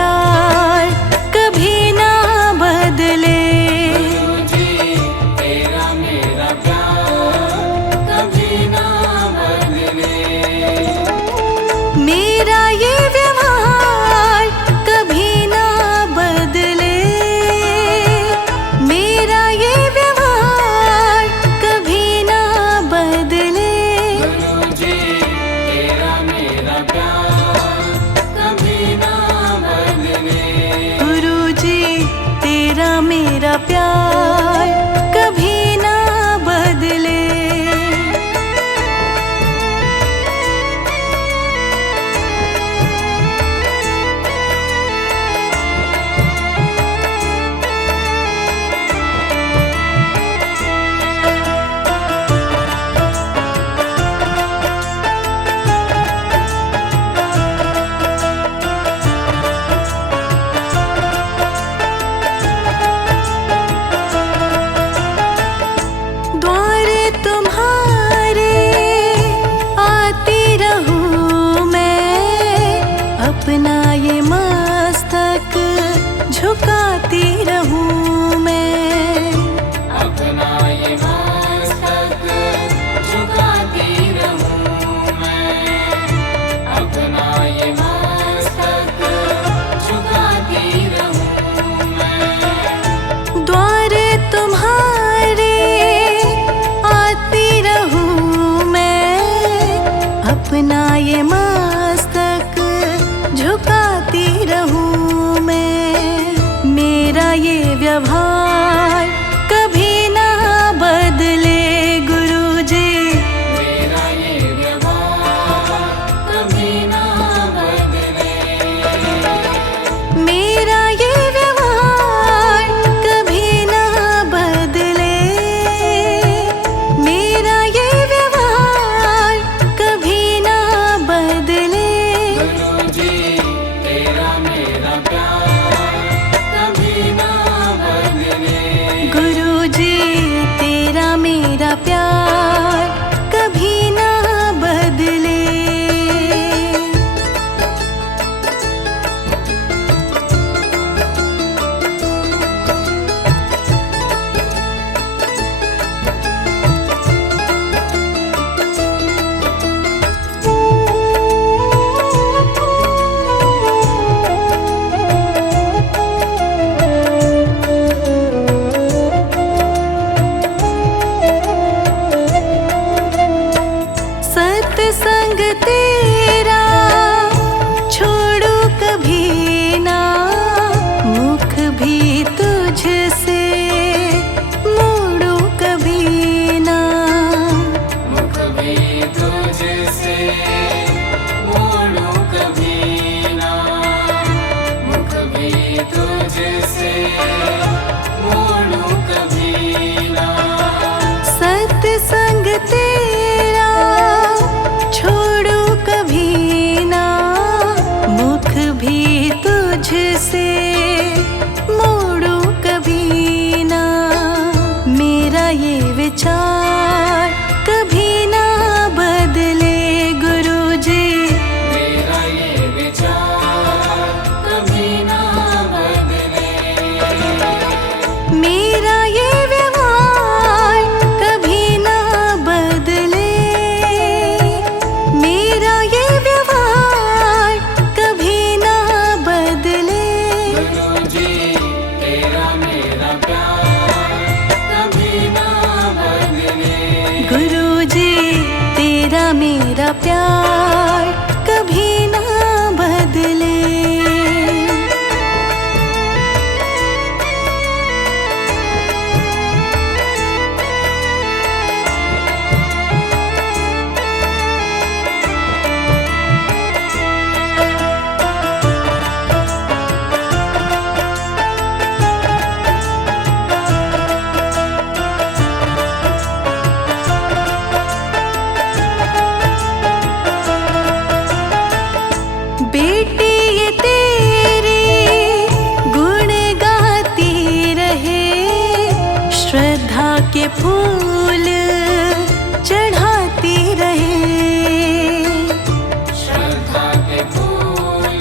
प्यार कभी ना बदले। गुरुजी तेरा मेरा प्यार कभी ना बदले। मेरा ये व्यवहार कभी ना बदले। मेरा ये व्यवहार कभी ना बदले। गुरुजी तेरा मेरा प्यार कभी ना बदले। गुरुजी तेरा मेरा प्यार कभी ना बदले। द्वारे तुम्हारे आती रहूं मैं, अपना ये मस्तक झुकाती रहूं मैं। अपना ये मस्तक झुकाती रहूं मैं। अपना ये मस्तक झुकाती रहूं मैं। द्वारे तुम्हारे आती रहूं मैं, अपना ये मस्तक झुकाती रहूं मैं। मेरा ये व्यवहार कभी ना बदले। गुरुजी मेरा ये व्यवहार कभी ना बदले। मेरा ये व्यवहार कभी ना बदले। मेरा ये व्यवहार कभी ना बदले। गुरुजी तेरा मेरा प्यार कभी ना बदले। गुरुजी तेरा मेरा प्यार कभी ना बदले। सत्संग तेरा छोड़ू कभी ना, मुख भी तुझसे मोड़ू कभी ना। मुख भी तुझसे मोड़ू कभी ना। मुख भी तुझसे मोड़ू कभी ना। सत्संग तेरा छोड़ू कभी ना, मुख भी तुझसे मोड़ू कभी ना। मेरा ये विचार कभी ना बदले। गुरुजी मेरा ये विचार कभी ना बदले। मेरा ये व्यवहार कभी ना बदले। मेरा ये व्यवहार कभी ना बदले। गुरुजी तेरा मेरा प्यार कभी ना बदले। गुरुजी तेरा मेरा प्यार कभी ना बदले। के फूल चढ़ाती रहे, श्रद्धा के फूल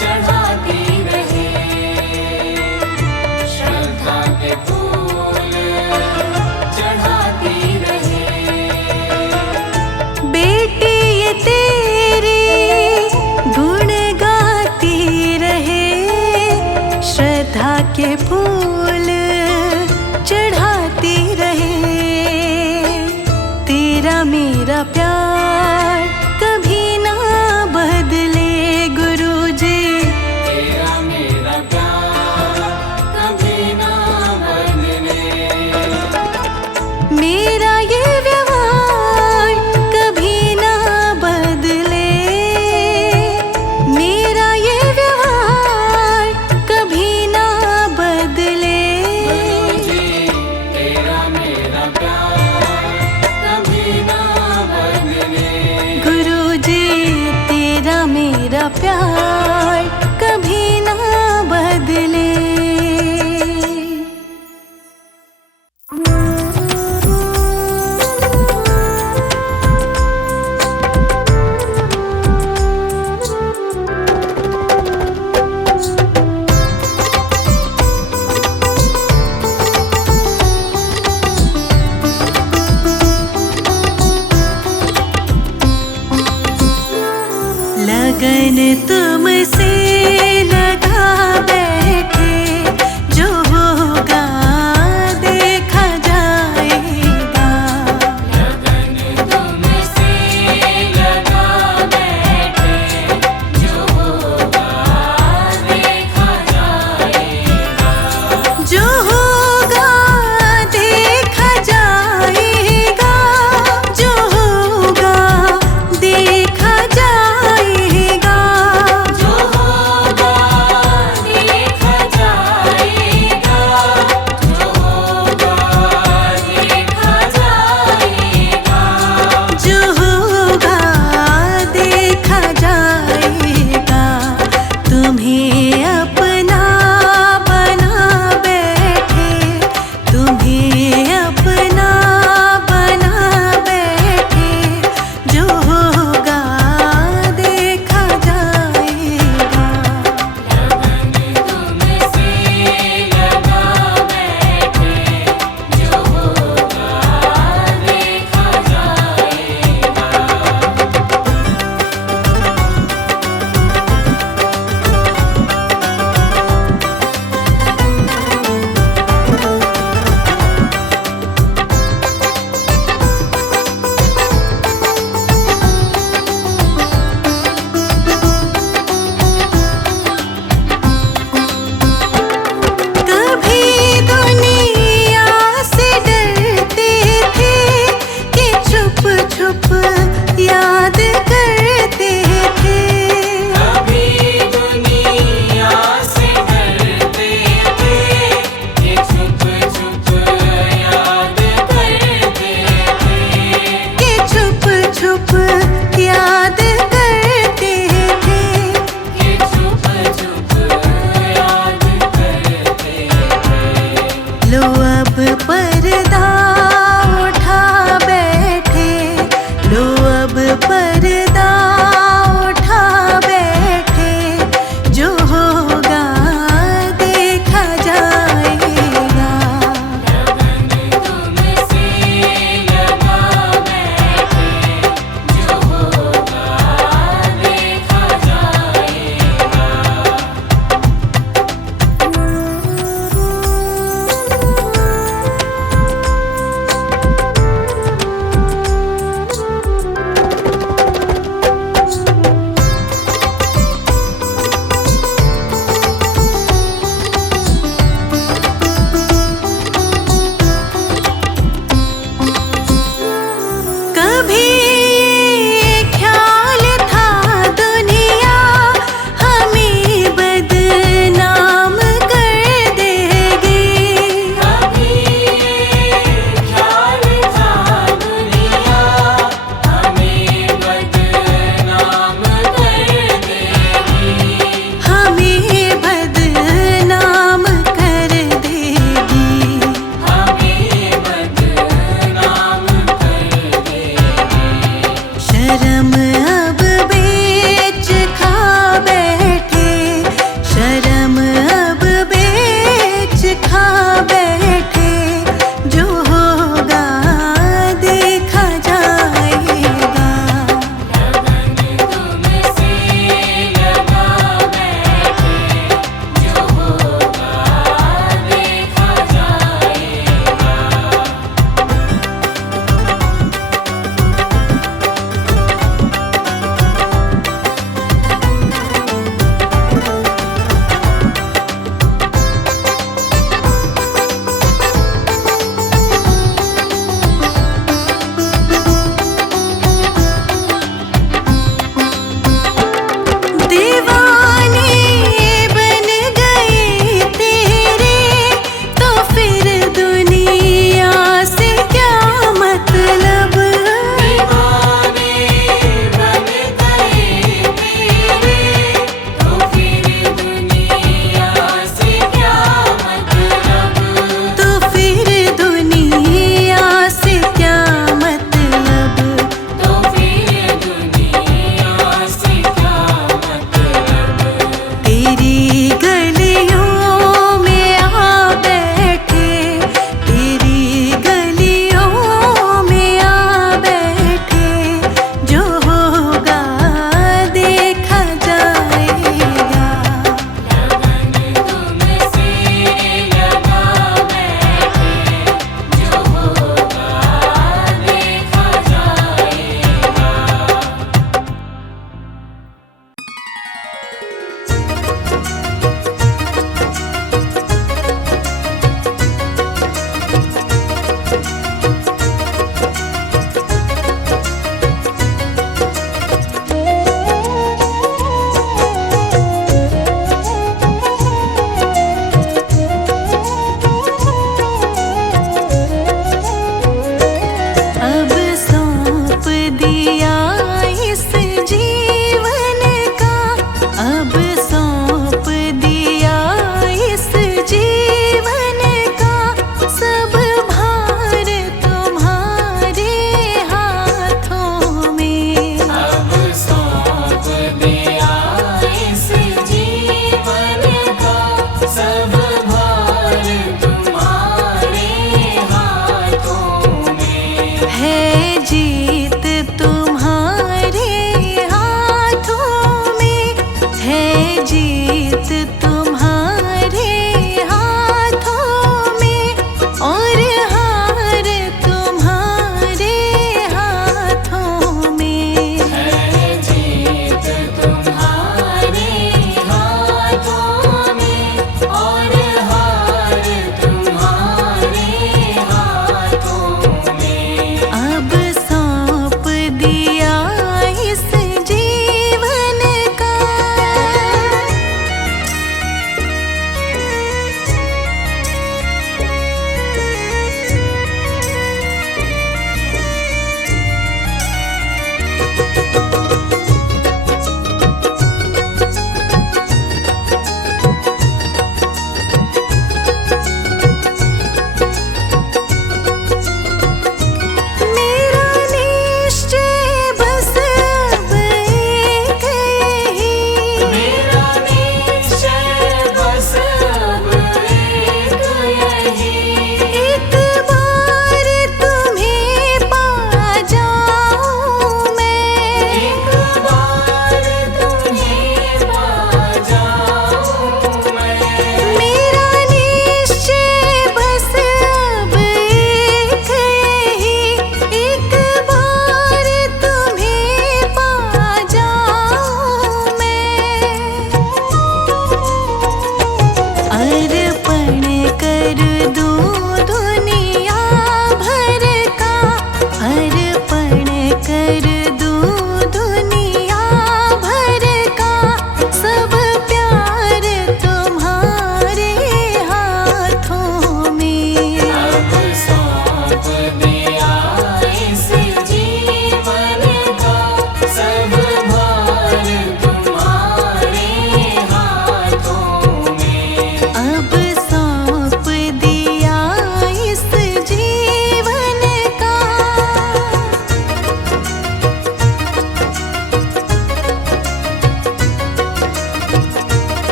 चढ़ाती श्रद्धा के फूल चढ़ाती रहे। तेरा मेरा प्यार कभी ना बदले गुरुजी। तेरा मेरा प्यार कभी ना बदले। मेरा ये व्यवहार कभी ना बदले। मेरा ये व्यवहार कभी ना बदले। गुरुजी तेरा मेरा प्यार कभी ना बदले।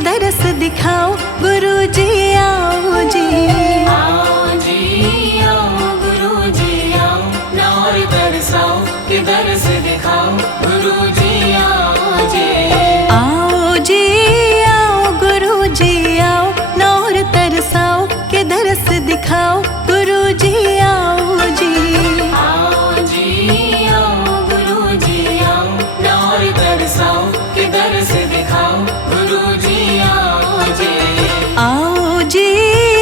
दरस दिखाओ गुरुजी आओ जी। आओ जी आओ गुरुजी आओ, नौर तरसाओ कि दरस दिखाओ गुरुजी आओ जी। आओ जी आओ गुरुजी आओ, नौर तरसाओ के दरस दिखाओ गुरुजी आओ जी। आओ जी आओ गुरुजी आओ, नौर तरसाओ कि दरस दिखाओ गुरुजी आओ जी। आओ जी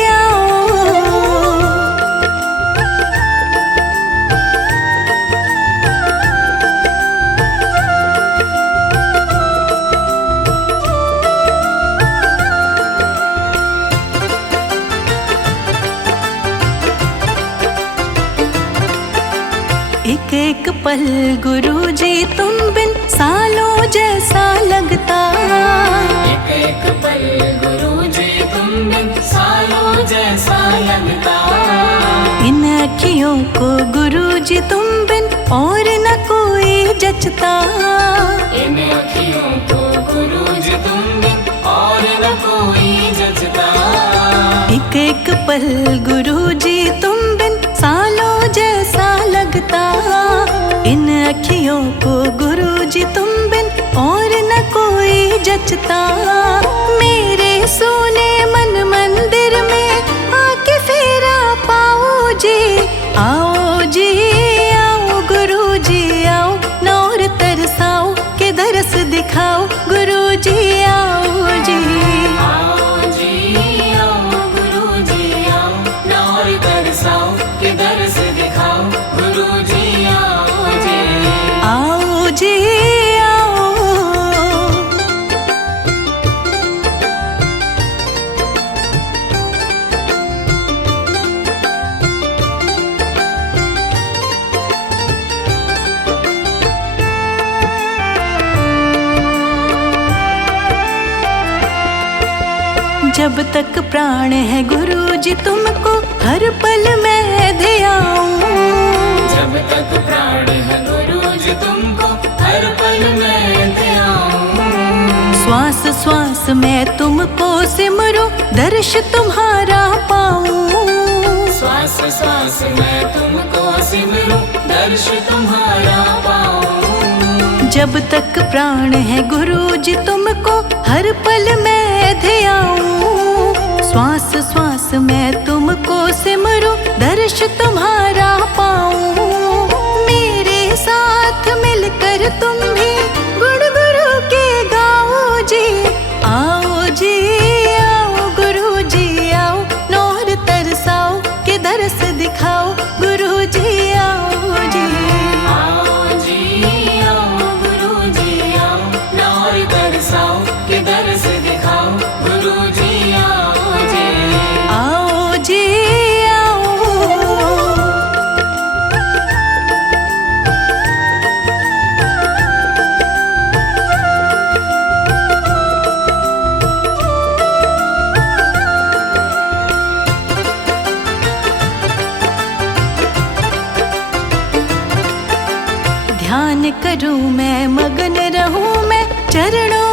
आओ। एक एक पल गुरुजी तुम बिन सालों जैसा लगता। एक एक पल गुरुजी तुम बिन सालों जैसा लगता। इन अखियों को गुरुजी तुम बिन और न कोई जचता। इन अखियों को गुरुजी तुम बिन और न कोई जचता। एक एक पल गुरुजी तुम बिन सालों जैसा लगता। इन अखियों को गुरुजी तुम बिन और न कोई जचता। मेरे सोने मन मंदिर में आके फेरा पाओ जी। आओ जी आओ गुरुजी आओ, नौर तरसाओ के दरस दिखाओ गुरुजी आओ जी। आओ जी आओ गुरुजी आओ, नौर तरसाओ कि दरस दिखाओ गुरुजी आओ जी। आओ जी आओ। जब तक प्राण है गुरुजी तुमको हर पल मैं ध्याऊं। जब तक प्राण है गुरुजी तुमको हर पल मैं ध्याऊं। श्वास श्वास में तुमको सिमरूं, दर्श तुम्हारा पाऊं। श्वास श्वास में तुमको सिमरूं, दर्श तुम्हारा पाऊं। जब तक प्राण है गुरुजी तुमको हर पल मैं ध्याऊं। श्वास श्वास में तुमको सिमरूं, दर्श तुम्हारा पाऊं। मेरे साथ मिलकर तुम भी गुण गुरु के गाओ जी। आओ जी आओ गुरुजी आओ, नौर तरसाओ के दरस दिखाओ गुरुजी आओ जी। आओ जी आओ गुरुजी आओ, नौर तरसाओ कि दरस दिखाओ गुरुजी आओ जी। आओ जी आओ। ध्यान करूं मैं, मगन रहूं मैं चरणों